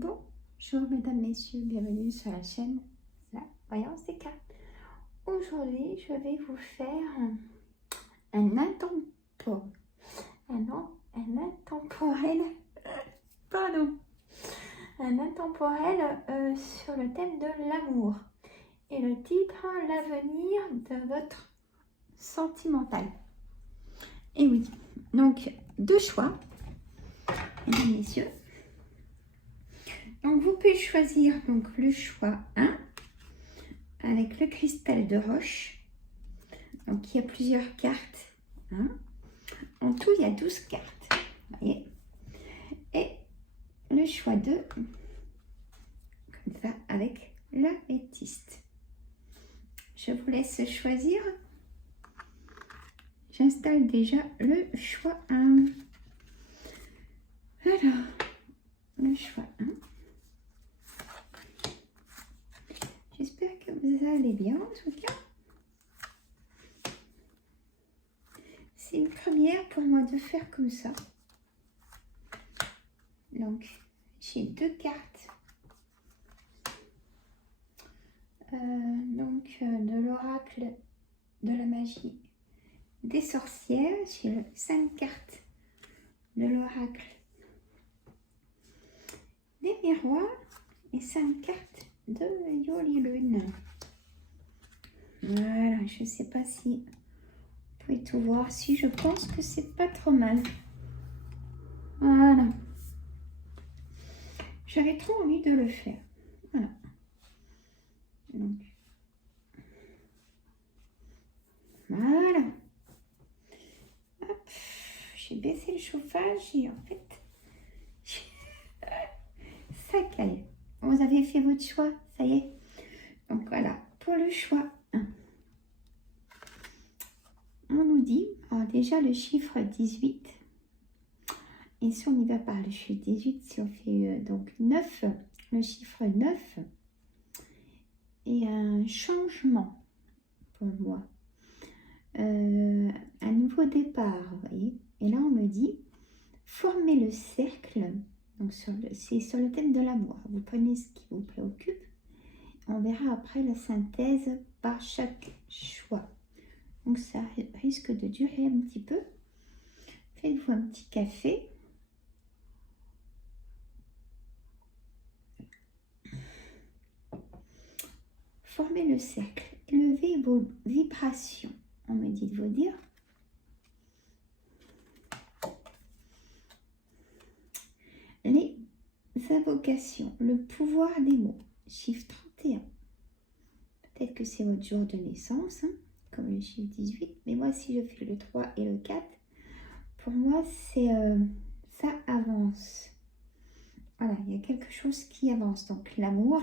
Bonjour mesdames, messieurs, bienvenue sur la chaîne La Voyance des Cartes. Aujourd'hui, je vais vous faire un intemporel sur le thème de l'amour. Et le titre, l'avenir de votre sentimental. Et oui, donc deux choix, mesdames, messieurs. Donc vous pouvez choisir donc, le choix 1 avec le cristal de roche. Donc il y a plusieurs cartes. En tout, il y a 12 cartes. Vous voyez. Et le choix 2, comme ça, avec l'améthyste. Je vous laisse choisir. J'installe déjà le choix 1. Alors, le choix 1. J'espère que vous allez bien en tout cas. C'est une première pour moi de faire comme ça. Donc, j'ai deux cartes. De l'oracle de la magie des sorcières. J'ai 5 cartes de l'oracle des miroirs et 5 cartes de Yoli Lune. Voilà, je ne sais pas si vous pouvez tout voir. Si je pense que c'est pas trop mal. Voilà. J'avais trop envie de le faire. Voilà. Donc, voilà. Hop. J'ai baissé le chauffage et en fait, ça caille. Vous avez fait votre choix, ça y est. Donc voilà, pour le choix 1. On nous dit, alors déjà le chiffre 18. Et si on y va par le chiffre 18, si on fait donc 9, le chiffre 9 est un changement pour moi. Un nouveau départ, vous voyez. Et là, on me dit, formez le cercle. Donc, c'est sur le thème de l'amour. Vous prenez ce qui vous préoccupe. On verra après la synthèse par chaque choix. Donc, ça risque de durer un petit peu. Faites-vous un petit café. Formez le cercle. Élevez vos vibrations. On me dit de vous dire. Les invocations. Le pouvoir des mots. Chiffre 31. Peut-être que c'est votre jour de naissance, comme le chiffre 18. Mais moi, si je fais le 3 et le 4, pour moi, c'est ça avance. Voilà, il y a quelque chose qui avance. Donc, l'amour.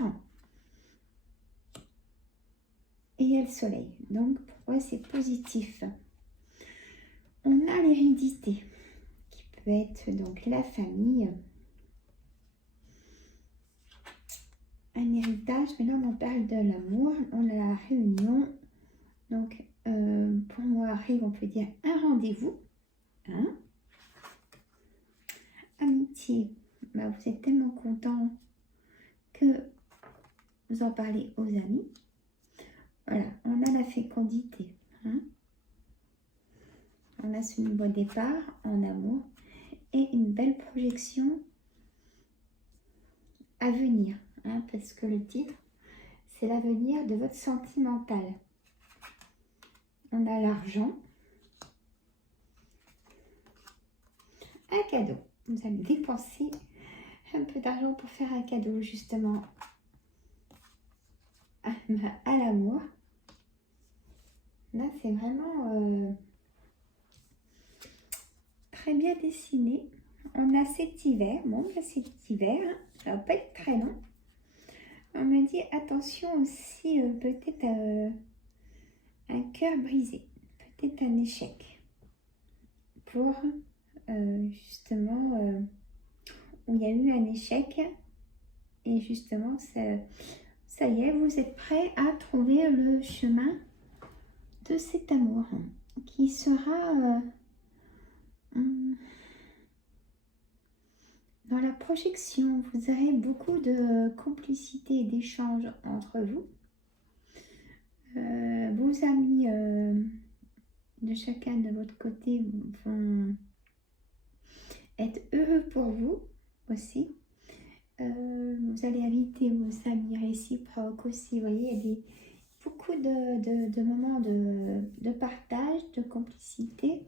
Et il y a le soleil. Donc, pour moi, c'est positif. On a l'hérédité, qui peut être donc la famille. Un héritage, mais là, on parle de l'amour. On a la réunion. Donc, pour moi, arrive, on peut dire un rendez-vous. Amitié. Bah, vous êtes tellement content que vous en parlez aux amis. Voilà, on a la fécondité. On a ce nouveau départ en amour et une belle projection à venir. Parce que le titre, c'est l'avenir de votre sentimental. On a l'argent. Un cadeau. Vous allez dépenser un peu d'argent pour faire un cadeau justement à l'amour. Là, c'est vraiment très bien dessiné. On a cet hiver. Bon, là, cet hiver, ça va pas être très long. On me dit attention aussi, peut-être un cœur brisé, peut-être un échec pour justement où il y a eu un échec et justement ça y est, vous êtes prêt à trouver le chemin de cet amour qui sera Dans la projection, vous avez beaucoup de complicité et d'échanges entre vous. Vos amis de chacun de votre côté vont être heureux pour vous aussi. Vous allez inviter vos amis réciproques aussi. Vous voyez, il y a beaucoup de moments de partage, de complicité.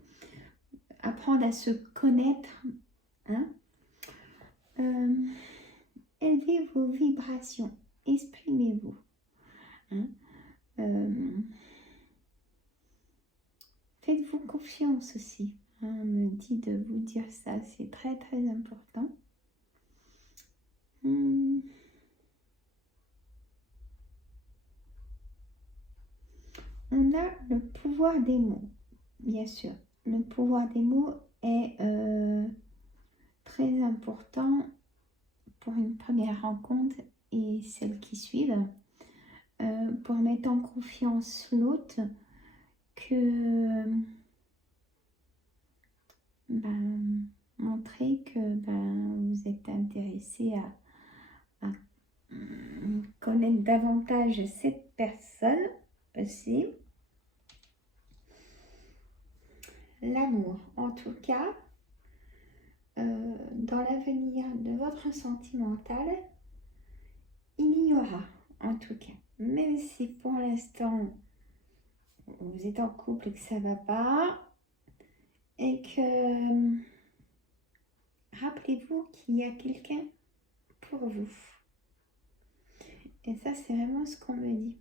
Apprendre à se connaître. Hein? Élevez vos vibrations. Exprimez-vous. Hein? Faites-vous confiance aussi. Hein, on me dit de vous dire ça, c'est très très important. On a le pouvoir des mots, bien sûr. Le pouvoir des mots est très important pour une première rencontre et celles qui suivent, pour mettre en confiance l'autre, que montrer que vous êtes intéressé à connaître davantage cette personne aussi. L'amour, en tout cas, dans l'avenir de votre sentimental, il y aura, en tout cas, même si pour l'instant vous êtes en couple et que ça ne va pas, et que rappelez-vous qu'il y a quelqu'un pour vous. Et ça, c'est vraiment ce qu'on me dit.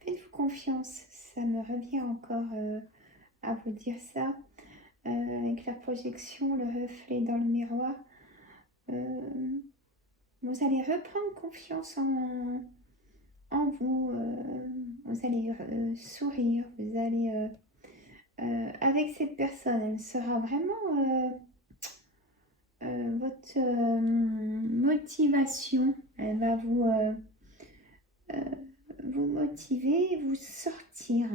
Faites-vous confiance, ça me revient encore à vous dire ça. Avec la projection, le reflet dans le miroir, vous allez reprendre confiance en vous, vous allez sourire, vous allez avec cette personne, elle sera vraiment votre motivation, elle va vous motiver, vous sortir.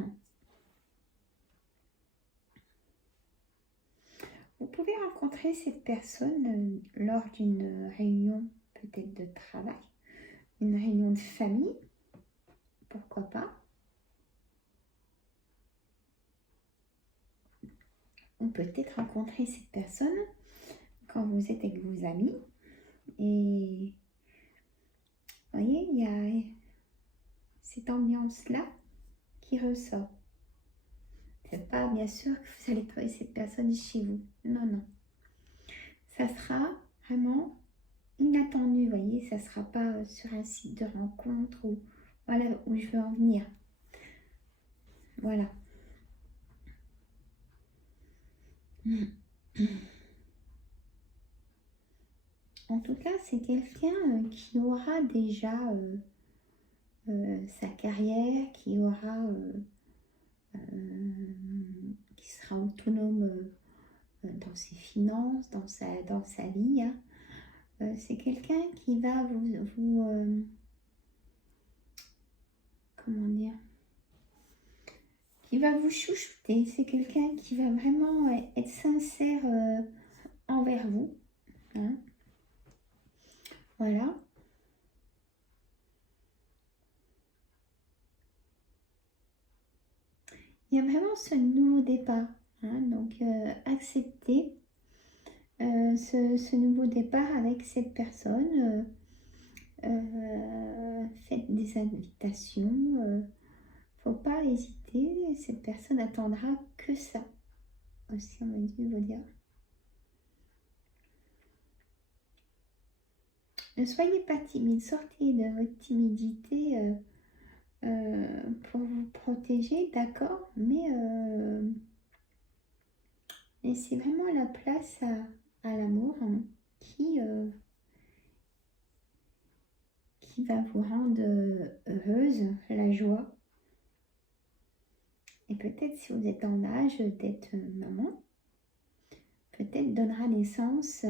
Vous pouvez rencontrer cette personne lors d'une réunion peut-être de travail, une réunion de famille, pourquoi pas. Ou peut-être rencontrer cette personne quand vous êtes avec vos amis. Et vous voyez, il y a cette ambiance-là qui ressort. C'est pas bien sûr que vous allez trouver cette personne chez vous. Non, non. Ça sera vraiment inattendu, vous voyez. Ça sera pas sur un site de rencontre ou voilà où je veux en venir. Voilà. En tout cas, c'est quelqu'un qui aura déjà sa carrière, qui aura, qui sera autonome dans ses finances, dans sa vie. Hein. C'est quelqu'un qui va vous comment dire, qui va vous chouchouter. C'est quelqu'un qui va vraiment être sincère envers vous. Hein. Voilà. Il y a vraiment ce nouveau départ. Hein, donc, acceptez ce nouveau départ avec cette personne. Faites des invitations. Faut pas hésiter. Cette personne attendra que ça. Aussi, on m'a dit de vous dire. Ne soyez pas timide. Sortez de votre timidité pour vous protéger, d'accord, mais laissez vraiment la place à l'amour, hein, qui va vous rendre heureuse, la joie. Et peut-être si vous êtes en âge d'être maman, peut-être donnera naissance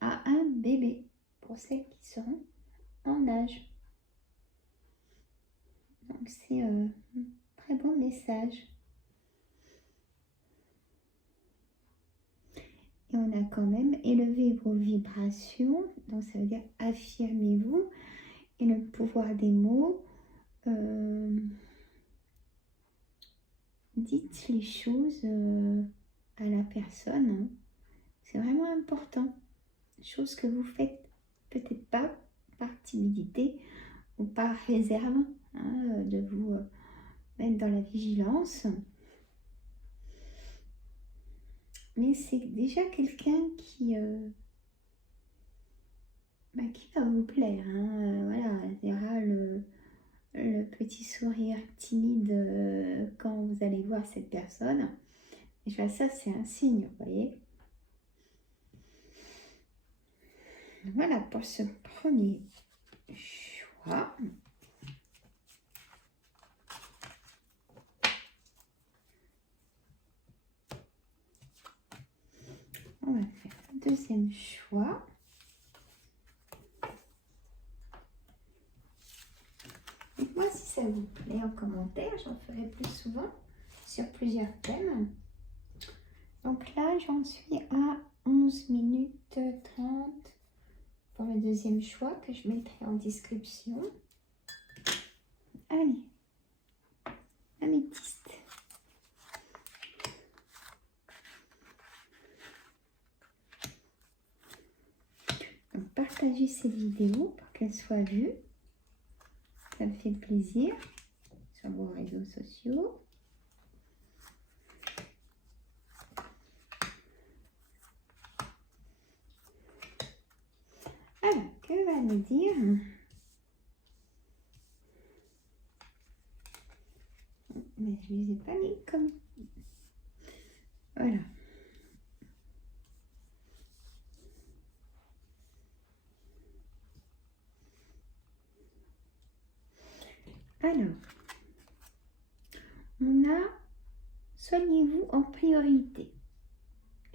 à un bébé pour celles qui seront en âge. Donc Donc c'est un très bon message. Et on a quand même élevé vos vibrations, donc ça veut dire affirmez-vous. Et le pouvoir des mots, dites les choses à la personne. C'est vraiment important. Chose que vous faites peut-être pas par timidité ou par réserve, hein, de vous mettre dans la vigilance. Mais c'est déjà quelqu'un qui va vous plaire. Hein. Voilà, il y aura le petit sourire timide quand vous allez voir cette personne. Et je vois ça, c'est un signe, vous voyez. Voilà pour ce premier choix. On va faire le deuxième choix. Dites-moi si ça vous plaît en commentaire, j'en ferai plus souvent sur plusieurs thèmes. Donc là, j'en suis à 11 minutes 30 pour le deuxième choix que je mettrai en description. Allez, améthyste. Donc, partagez cette vidéo pour qu'elle soit vue. Ça me fait plaisir sur vos réseaux sociaux. Alors, que va nous dire? Mais je ne les ai pas mis comme... Voilà. Alors, on a soignez-vous en priorité.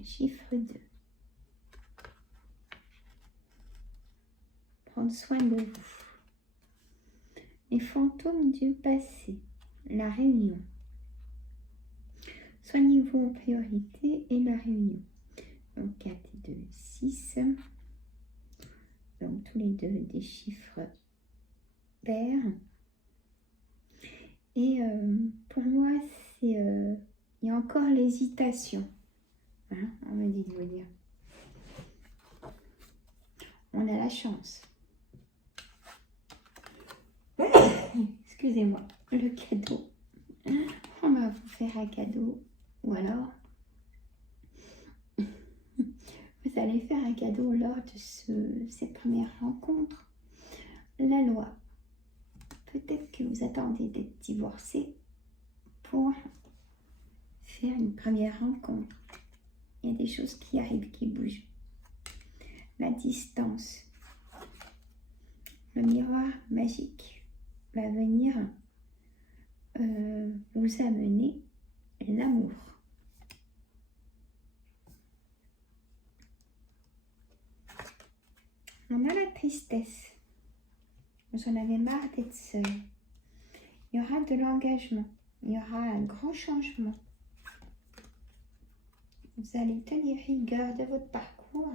Chiffre 2. Prendre soin de vous. Les fantômes du passé. La réunion. Soignez-vous en priorité et la réunion. Donc 4 et 2, 6. Donc tous les deux des chiffres pairs. Et pour moi, c'est il y a encore l'hésitation. Hein, on me dit de vous dire. On a la chance. Excusez-moi, le cadeau. On va vous faire un cadeau. Ou alors, vous allez faire un cadeau lors de cette première rencontre. La loi. Peut-être que vous attendez d'être divorcé pour faire une première rencontre. Il y a des choses qui arrivent, qui bougent. La distance. Le miroir magique va venir vous amener l'amour. On a la tristesse. Vous en avez marre d'être seul. Il y aura de l'engagement. Il y aura un grand changement. Vous allez tenir rigueur de votre parcours.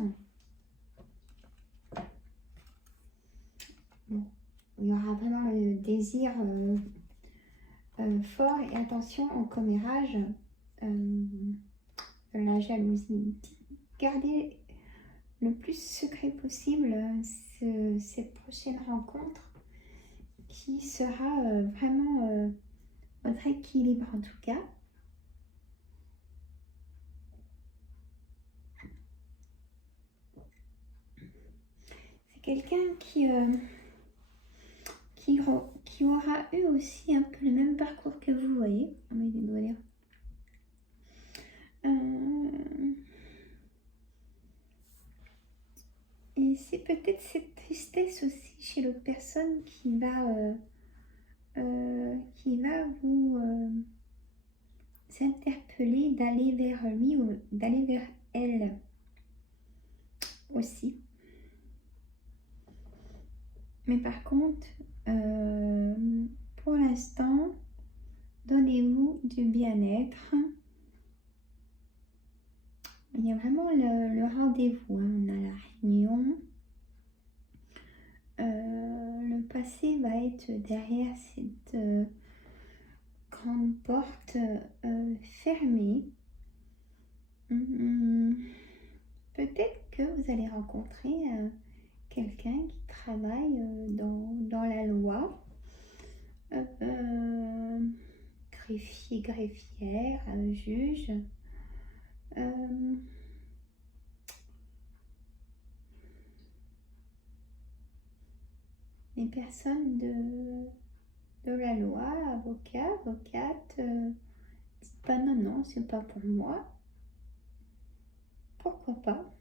Bon. Il y aura vraiment le désir fort et attention au commérage, la jalousie. Gardez le plus secret possible cette prochaine rencontre qui sera vraiment votre équilibre en tout cas. C'est quelqu'un qui aura eu aussi un peu le même parcours que vous, voyez. Et c'est peut-être cette tristesse aussi chez l'autre personne qui va vous interpeller d'aller vers lui ou d'aller vers elle aussi. Mais par contre, pour l'instant, donnez-vous du bien-être. Il y a vraiment le rendez-vous, hein. On a la réunion. Le passé va être derrière cette grande porte fermée. Peut-être que vous allez rencontrer quelqu'un qui travaille dans la loi. Greffier, greffière, juge. Les personnes de la loi, avocats, avocates, dites pas non, non, c'est pas pour moi. Pourquoi pas?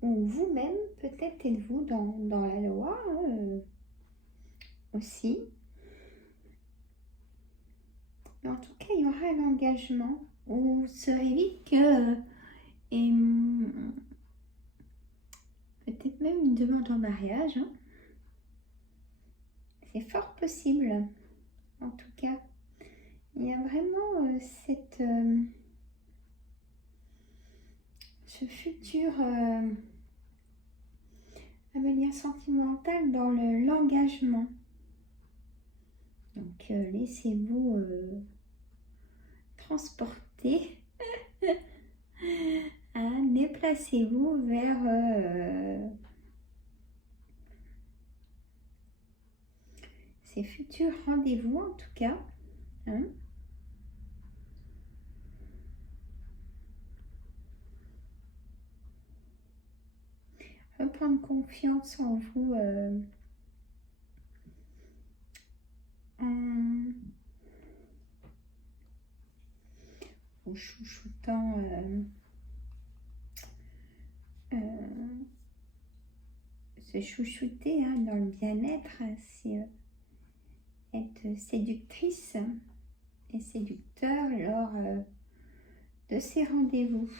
Ou vous-même, peut-être êtes-vous dans la loi aussi. Mais en tout cas, il y aura un engagement où vous serez vite que peut-être même une demande en mariage. Hein. C'est fort possible. En tout cas, il y a vraiment ce futur avenir sentimental dans l'engagement. Donc, laissez-vous transporter. Déplacez-vous vers ces futurs rendez-vous, en tout cas. Hein. Reprendre confiance en vous en vous chouchoutant se chouchouter hein, dans le bien-être, c'est être séductrice et séducteur lors de ces rendez-vous.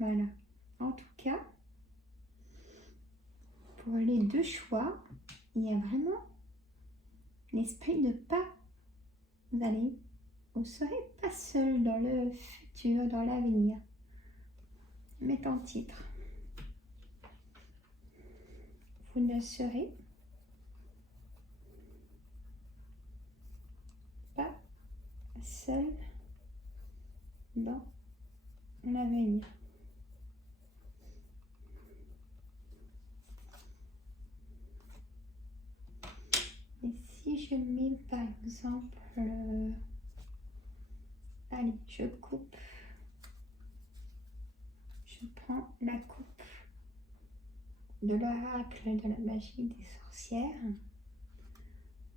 Voilà. En tout cas, pour les deux choix, il y a vraiment l'esprit de pas. Vous ne serez pas seul dans le futur, dans l'avenir. Mettez en titre. Vous ne serez pas seul dans l'avenir. Et si je mets par exemple, allez, je coupe, je prends la coupe de l'oracle de la magie des sorcières.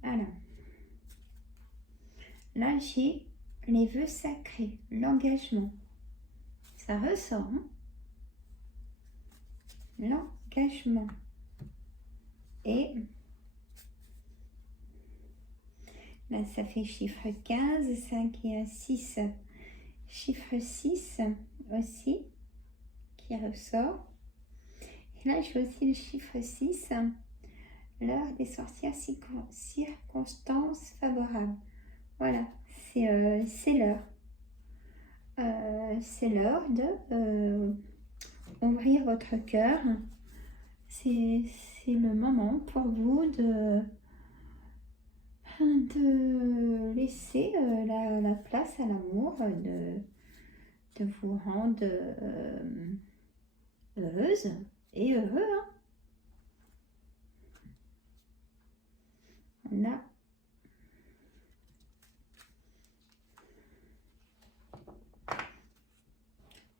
Voilà. Là, j'ai les vœux sacrés, l'engagement. Ça ressort, hein? L'engagement. Et là, ça fait chiffre 15, 5 et 1, 6. Chiffre 6 aussi, qui ressort. Et là, j'ai aussi le chiffre 6, l'heure des sorcières, circonstances favorables. Voilà, c'est l'heure. C'est l'heure de ouvrir votre cœur. C'est le moment pour vous de laisser la place à l'amour, de vous rendre heureuse et heureux. Hein. On a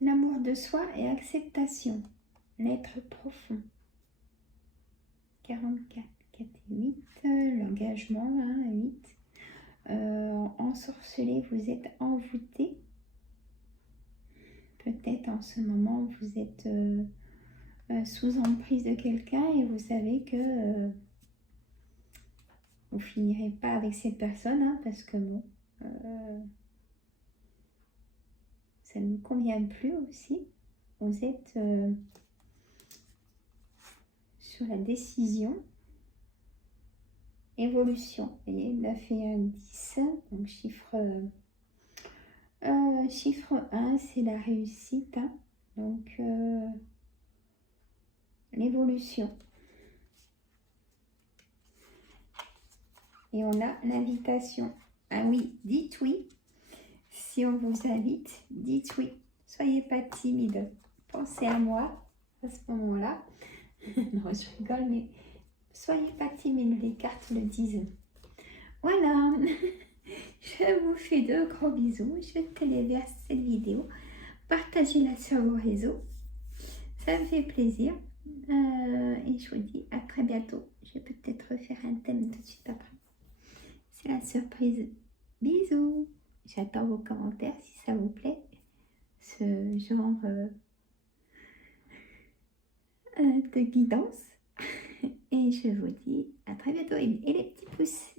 l'amour de soi et acceptation, l'être profond. 44, 4 et 8, l'engagement, hein, 8. Ensorcelé, vous êtes envoûté. Peut-être en ce moment, vous êtes sous emprise de quelqu'un et vous savez que vous finirez pas avec cette personne, hein, parce que bon, ça ne vous convient plus aussi. Vous êtes sur la décision. Évolution, vous voyez, 9 et 1, 10, donc chiffre 1, c'est la réussite, hein. Donc l'évolution. Et on a l'invitation. Ah oui, dites oui. Si on vous invite, dites oui. Soyez pas timide. Pensez à moi à ce moment-là. Non, je rigole, mais soyez pas timide, les cartes le disent. Voilà. Je vous fais de gros bisous. Je téléverse cette vidéo. Partagez-la sur vos réseaux. Ça me fait plaisir. Et je vous dis à très bientôt. Je vais peut-être refaire un thème tout de suite après. C'est la surprise. Bisous. J'attends vos commentaires si ça vous plaît. Ce genre de guidance. Et je vous dis à très bientôt. Et les petits pouces.